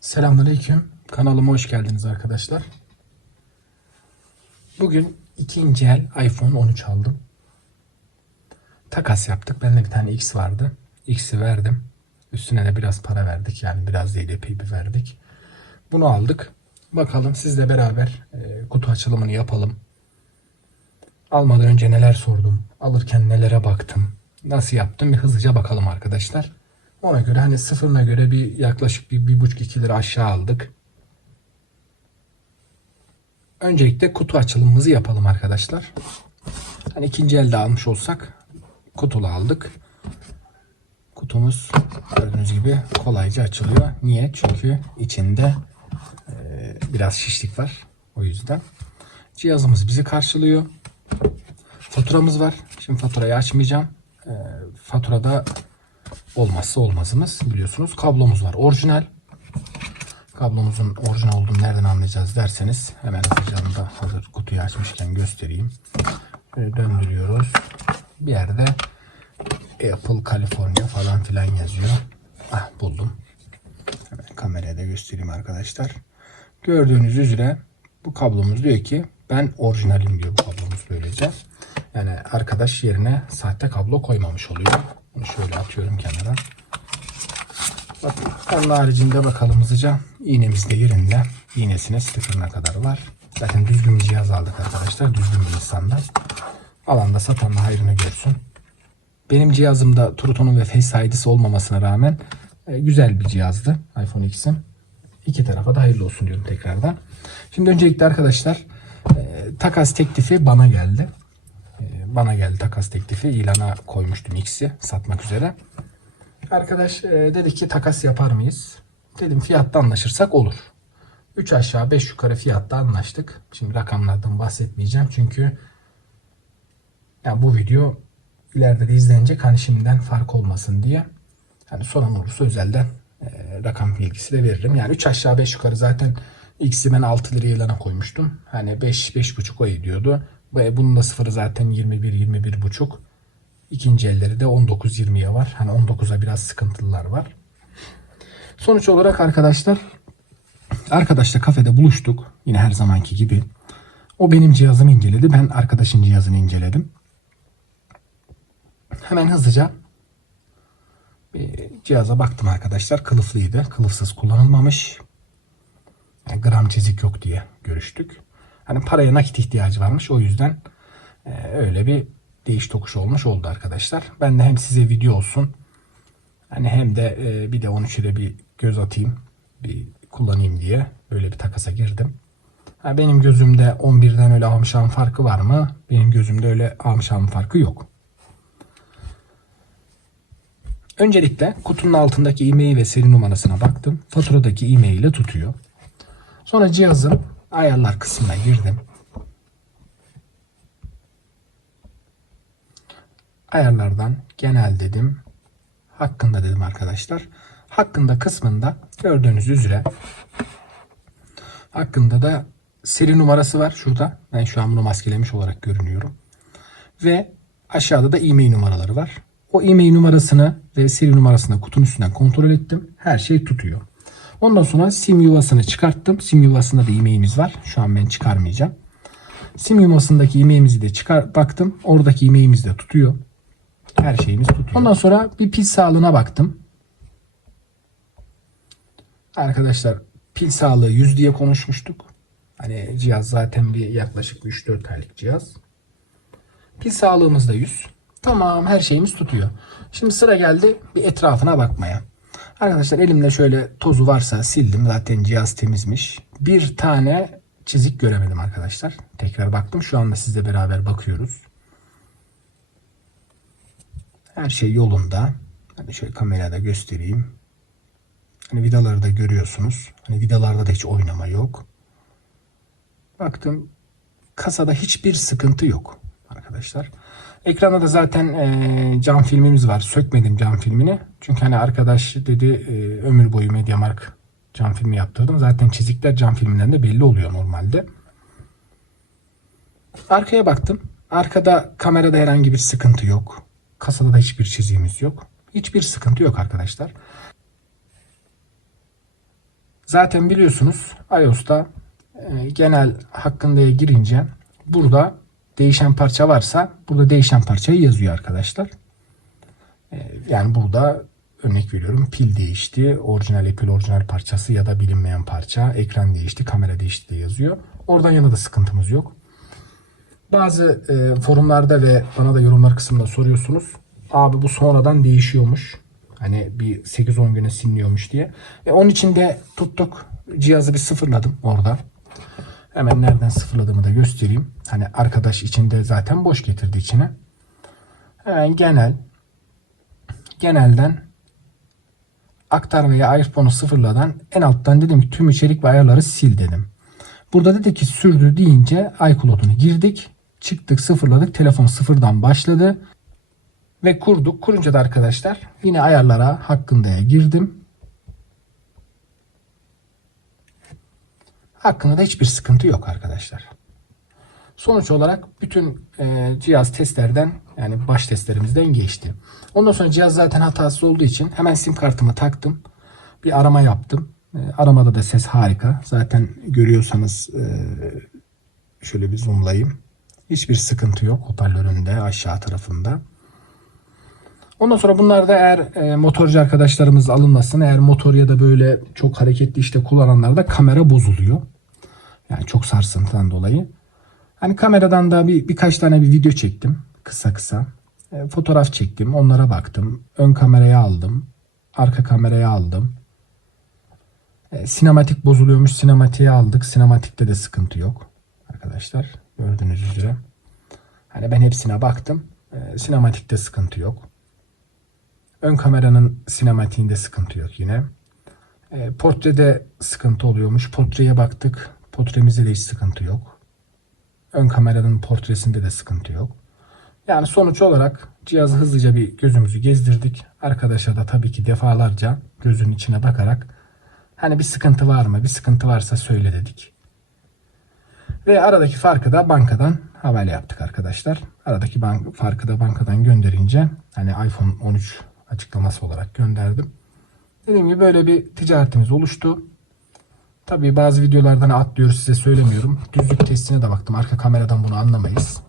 Selamünaleyküm. Kanalıma hoş geldiniz arkadaşlar. Bugün ikinci el iPhone 13 aldım. Takas yaptık. Bende bir tane X vardı. X'i verdim. Üstüne de biraz para verdik. Yani biraz değil epey bir verdik. Bunu aldık. Bakalım sizle beraber e, kutu açılımını yapalım. Almadan önce neler sordum. Alırken nelere baktım. Nasıl yaptım bir hızlıca bakalım arkadaşlar. Ona göre hani sıfırına göre bir yaklaşık bir, bir buçuk iki lira aşağı aldık. Öncelikle kutu açılımımızı yapalım arkadaşlar. Hani ikinci elde almış olsak kutulu aldık. Kutumuz gördüğünüz gibi kolayca açılıyor. Niye? Çünkü içinde e, biraz şişlik var. O yüzden. Cihazımız bizi karşılıyor. Faturamız var. Şimdi faturayı açmayacağım. E, faturada olmazsa olmazımız biliyorsunuz. Kablomuz var. Orijinal. Kablomuzun orijinal olduğunu nereden anlayacağız derseniz hemen hızlıca hazır kutuyu açmışken göstereyim. Böyle döndürüyoruz. Bir yerde Apple California falan filan yazıyor. Ah buldum. Hemen kameraya da göstereyim arkadaşlar. Gördüğünüz üzere bu kablomuz diyor ki ben orijinalim diyor bu kablomuz böylece. Yani arkadaş yerine sahte kablo koymamış oluyor. Bunu şöyle atıyorum kenara. Bakın onun haricinde bakalım hızlıca. İğnemiz de yerinde. İğnesine stickerına kadar var. Zaten düzgün bir cihaz aldık arkadaşlar. Düzgün bir insandan. Alanda satan da hayrını görsün. Benim cihazımda Truton'un ve Face ID'si olmamasına rağmen e, güzel bir cihazdı iPhone X'im. İki tarafa da hayırlı olsun diyorum tekrardan. Şimdi öncelikle arkadaşlar e, takas teklifi bana geldi. Bana geldi takas teklifi. İlana koymuştum X'i satmak üzere. Arkadaş e, dedi ki takas yapar mıyız? Dedim fiyatta anlaşırsak olur. 3 aşağı 5 yukarı fiyatta anlaştık. Şimdi rakamlardan bahsetmeyeceğim çünkü ya bu video ileride de izlenecek hani şimdiden fark olmasın diye. Hani soran olursa özelden e, rakam bilgisi de veririm. Yani 3 aşağı 5 yukarı zaten X'i ben 6 liraya ilana koymuştum. Hani 5 5,5 o ediyordu. Bunun da sıfırı zaten 21 21 buçuk. İkinci elleri de 19-20'ye var. Hani 19'a biraz sıkıntılılar var. Sonuç olarak arkadaşlar arkadaşla kafede buluştuk. Yine her zamanki gibi. O benim cihazımı inceledi. Ben arkadaşın cihazını inceledim. Hemen hızlıca bir cihaza baktım arkadaşlar. Kılıflıydı. Kılıfsız kullanılmamış. Yani gram çizik yok diye görüştük. Hani paraya nakit ihtiyacı varmış. O yüzden e, öyle bir değiş tokuş olmuş oldu arkadaşlar. Ben de hem size video olsun hani hem de e, bir de 13'üne bir göz atayım. Bir kullanayım diye böyle bir takasa girdim. Benim gözümde 11'den öyle amşan farkı var mı? Benim gözümde öyle amşan farkı yok. Öncelikle kutunun altındaki e-mail ve seri numarasına baktım. Faturadaki e-mail tutuyor. Sonra cihazın ayarlar kısmına girdim. Ayarlardan genel dedim. Hakkında dedim arkadaşlar. Hakkında kısmında gördüğünüz üzere hakkında da seri numarası var şurada. Ben şu an bunu maskelemiş olarak görünüyorum. Ve aşağıda da e-mail numaraları var. O e-mail numarasını ve seri numarasını kutunun üstünden kontrol ettim. Her şey tutuyor. Ondan sonra sim yuvasını çıkarttım. Sim yuvasında da e-mailimiz var. Şu an ben çıkarmayacağım. Sim yuvasındaki e-mailimizi de çıkar baktım. Oradaki e-mailimiz de tutuyor. Her şeyimiz tutuyor. Ondan sonra bir pil sağlığına baktım. Arkadaşlar pil sağlığı 100 diye konuşmuştuk. Hani cihaz zaten bir yaklaşık 3-4 aylık cihaz. Pil sağlığımız da 100. Tamam her şeyimiz tutuyor. Şimdi sıra geldi bir etrafına bakmaya. Arkadaşlar elimde şöyle tozu varsa sildim. Zaten cihaz temizmiş. Bir tane çizik göremedim arkadaşlar. Tekrar baktım. Şu anda sizle beraber bakıyoruz. Her şey yolunda. Hani şöyle kamerada göstereyim. Hani vidaları da görüyorsunuz. Hani vidalarda da hiç oynama yok. Baktım kasada hiçbir sıkıntı yok arkadaşlar. Ekranda da zaten e, cam filmimiz var. Sökmedim cam filmini. Çünkü hani arkadaş dedi e, ömür boyu Mediamark cam filmi yaptırdım. Zaten çizikler cam filmlerinde belli oluyor normalde. Arkaya baktım. Arkada kamerada herhangi bir sıkıntı yok. Kasada da hiçbir çiziğimiz yok. Hiçbir sıkıntı yok arkadaşlar. Zaten biliyorsunuz iOS'ta e, genel hakkında'ya girince burada değişen parça varsa burada değişen parçayı yazıyor arkadaşlar. E, yani burada örnek veriyorum pil değişti, orijinal pil orijinal parçası ya da bilinmeyen parça, ekran değişti, kamera değişti diye yazıyor. Oradan yana da sıkıntımız yok. Bazı e, forumlarda ve bana da yorumlar kısmında soruyorsunuz. Abi bu sonradan değişiyormuş. Hani bir 8-10 güne siliniyormuş diye. E, onun için de tuttuk. Cihazı bir sıfırladım orada. Hemen nereden sıfırladığımı da göstereyim. Hani arkadaş içinde zaten boş getirdi içine. Hemen genel genelden aktar veya iPhone'u sıfırladan en alttan dedim ki tüm içerik ve ayarları sil dedim. Burada dedi ki sürdü deyince iCloud'unu girdik. Çıktık sıfırladık. Telefon sıfırdan başladı. Ve kurduk. Kurunca da arkadaşlar yine ayarlara hakkında'ya girdim. Hakkında da hiçbir sıkıntı yok arkadaşlar. Sonuç olarak bütün e, cihaz testlerden yani baş testlerimizden geçti. Ondan sonra cihaz zaten hatasız olduğu için hemen sim kartımı taktım. Bir arama yaptım. E, aramada da ses harika. Zaten görüyorsanız e, şöyle bir zoomlayayım. Hiçbir sıkıntı yok hoparlöründe aşağı tarafında. Ondan sonra bunlar da eğer e, motorcu arkadaşlarımız alınmasın. Eğer motor ya da böyle çok hareketli işte kullananlarda kamera bozuluyor. Yani çok sarsıntıdan dolayı. Hani kameradan da bir birkaç tane bir video çektim kısa kısa. E, fotoğraf çektim, onlara baktım. Ön kameraya aldım, arka kameraya aldım. E, sinematik bozuluyormuş, sinematiğe aldık. Sinematikte de sıkıntı yok arkadaşlar. Gördüğünüz üzere. Hani ben hepsine baktım. E, sinematikte sıkıntı yok. Ön kameranın sinematiğinde sıkıntı yok yine. E, portrede sıkıntı oluyormuş. Portreye baktık. Portremizde de hiç sıkıntı yok. Ön kameranın portresinde de sıkıntı yok. Yani sonuç olarak cihazı hızlıca bir gözümüzü gezdirdik. Arkadaşa da tabii ki defalarca gözünün içine bakarak hani bir sıkıntı var mı? Bir sıkıntı varsa söyle dedik. Ve aradaki farkı da bankadan havale yaptık arkadaşlar. Aradaki bank, farkı da bankadan gönderince hani iPhone 13 açıklaması olarak gönderdim. Dediğim gibi böyle bir ticaretimiz oluştu. Tabii bazı videolardan atlıyoruz size söylemiyorum. Düzlük testine de baktım. Arka kameradan bunu anlamayız.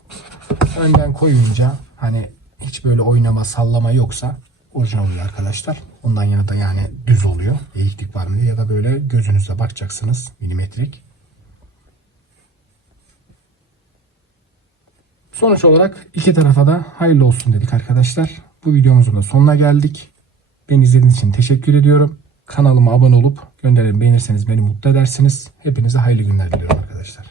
Önden koyunca hani hiç böyle oynama sallama yoksa orijinal oluyor arkadaşlar. Ondan yana da yani düz oluyor. Eğiklik var mı diye ya da böyle gözünüzle bakacaksınız milimetrik. Sonuç olarak iki tarafa da hayırlı olsun dedik arkadaşlar. Bu videomuzun da sonuna geldik. Beni izlediğiniz için teşekkür ediyorum. Kanalıma abone olup gönderimi beğenirseniz beni mutlu edersiniz. Hepinize hayırlı günler diliyorum arkadaşlar.